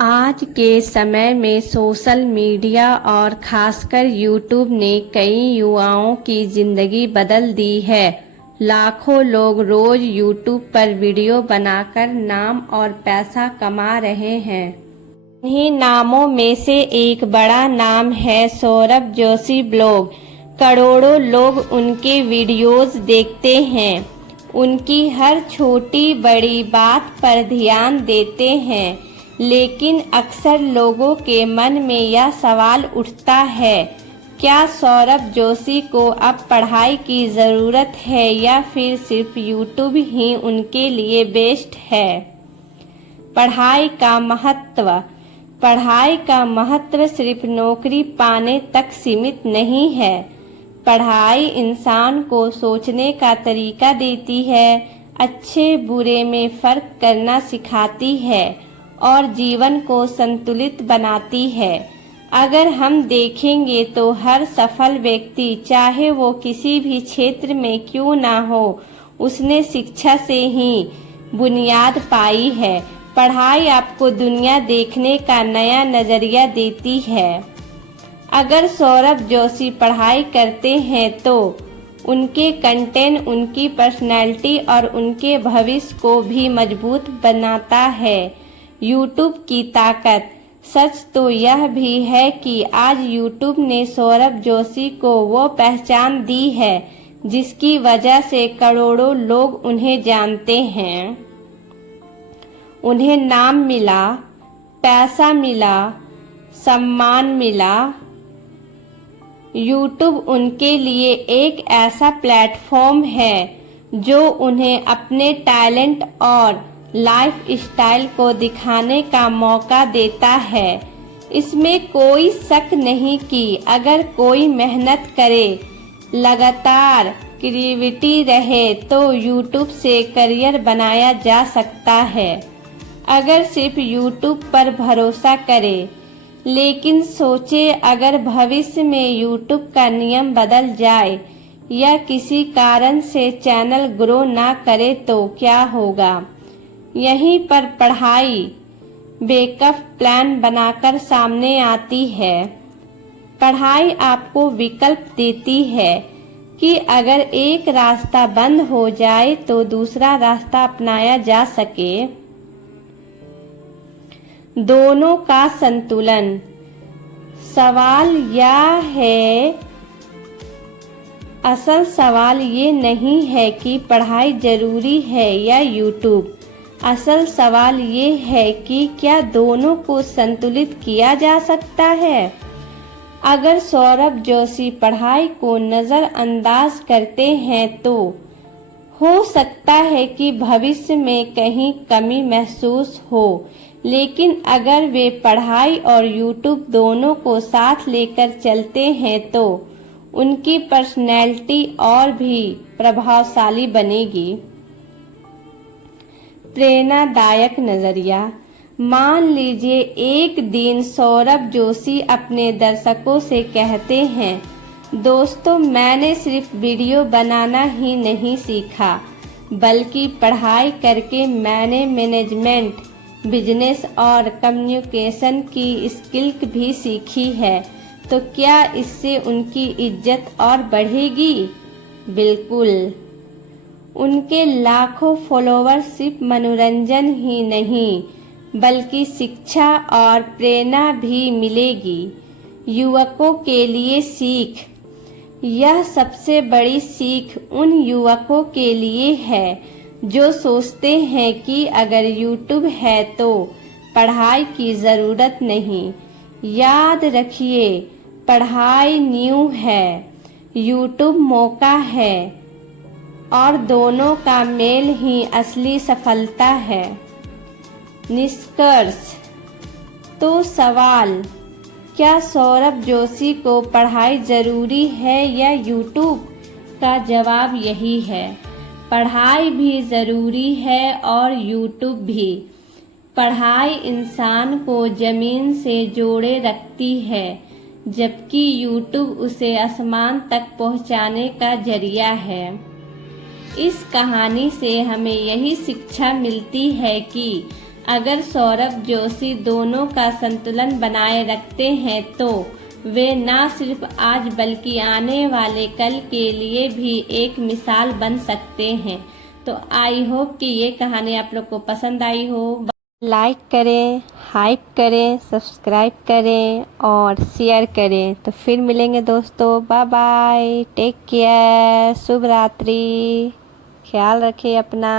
आज के समय में सोशल मीडिया और खासकर यूट्यूब ने कई युवाओं की जिंदगी बदल दी है। लाखों लोग रोज यूट्यूब पर वीडियो बनाकर नाम और पैसा कमा रहे हैं। इन्हीं नामों में से एक बड़ा नाम है सौरभ जोशी ब्लॉग। करोड़ों लोग उनके वीडियोस देखते हैं, उनकी हर छोटी बड़ी बात पर ध्यान देते हैं। लेकिन अक्सर लोगों के मन में यह सवाल उठता है, क्या सौरभ जोशी को अब पढ़ाई की ज़रूरत है या फिर सिर्फ यूट्यूब ही उनके लिए बेस्ट है। पढ़ाई का महत्व सिर्फ नौकरी पाने तक सीमित नहीं है। पढ़ाई इंसान को सोचने का तरीका देती है, अच्छे बुरे में फ़र्क करना सिखाती है और जीवन को संतुलित बनाती है। अगर हम देखेंगे तो हर सफल व्यक्ति, चाहे वो किसी भी क्षेत्र में क्यों ना हो, उसने शिक्षा से ही बुनियाद पाई है। पढ़ाई आपको दुनिया देखने का नया नज़रिया देती है। अगर सौरभ जोशी पढ़ाई करते हैं तो उनके कंटेंट उनकी पर्सनैलिटी और उनके भविष्य को भी मजबूत बनाता है। यूट्यूब की ताकत। सच तो यह भी है कि आज यूट्यूब ने सौरभ जोशी को वो पहचान दी है जिसकी वजह से करोड़ों लोग उन्हें जानते हैं। उन्हें नाम मिला, पैसा मिला, सम्मान मिला। यूट्यूब उनके लिए एक ऐसा प्लेटफॉर्म है जो उन्हें अपने टैलेंट और लाइफ स्टाइल को दिखाने का मौका देता है। इसमें कोई शक नहीं कि अगर कोई मेहनत करे, लगातार क्रिएटिविटी रहे तो यूट्यूब से करियर बनाया जा सकता है। अगर सिर्फ यूट्यूब पर भरोसा करे, लेकिन सोचे अगर भविष्य में यूट्यूब का नियम बदल जाए या किसी कारण से चैनल ग्रो ना करे तो क्या होगा। यहीं पर पढ़ाई बैकअप प्लान बनाकर सामने आती है। पढ़ाई आपको विकल्प देती है कि अगर एक रास्ता बंद हो जाए तो दूसरा रास्ता अपनाया जा सके। दोनों का संतुलन। सवाल यह है, असल सवाल ये नहीं है कि पढ़ाई जरूरी है या यूट्यूब। असल सवाल ये है कि क्या दोनों को संतुलित किया जा सकता है। अगर सौरभ जोशी पढ़ाई को नज़रअंदाज करते हैं तो हो सकता है कि भविष्य में कहीं कमी महसूस हो, लेकिन अगर वे पढ़ाई और यूट्यूब दोनों को साथ लेकर चलते हैं तो उनकी पर्सनैलिटी और भी प्रभावशाली बनेगी। प्रेरणादायक नज़रिया। मान लीजिए एक दिन सौरभ जोशी अपने दर्शकों से कहते हैं, दोस्तों मैंने सिर्फ वीडियो बनाना ही नहीं सीखा, बल्कि पढ़ाई करके मैंने मैनेजमेंट, बिजनेस और कम्युनिकेशन की स्किल भी सीखी है। तो क्या इससे उनकी इज्जत और बढ़ेगी? बिल्कुल। उनके लाखों फॉलोअर सिर्फ मनोरंजन ही नहीं बल्कि शिक्षा और प्रेरणा भी मिलेगी। युवकों के लिए सीख। यह सबसे बड़ी सीख उन युवकों के लिए है जो सोचते हैं कि अगर यूट्यूब है तो पढ़ाई की ज़रूरत नहीं। याद रखिए, पढ़ाई न्यू है, यूट्यूब मौका है और दोनों का मेल ही असली सफलता है। निष्कर्ष। तो सवाल, क्या सौरभ जोशी को पढ़ाई ज़रूरी है या यूट्यूब? का जवाब यही है, पढ़ाई भी ज़रूरी है और यूट्यूब भी। पढ़ाई इंसान को ज़मीन से जोड़े रखती है, जबकि यूट्यूब उसे आसमान तक पहुंचाने का जरिया है। इस कहानी से हमें यही शिक्षा मिलती है कि अगर सौरभ जोशी दोनों का संतुलन बनाए रखते हैं तो वे न सिर्फ आज बल्कि आने वाले कल के लिए भी एक मिसाल बन सकते हैं। तो आई होप कि ये कहानी आप लोग को पसंद आई हो। लाइक करें, हाइप करें, सब्सक्राइब करें और शेयर करें। तो फिर मिलेंगे दोस्तों। बाय बाय, टेक केयर, शुभ रात्रि, ख्याल रखें अपना।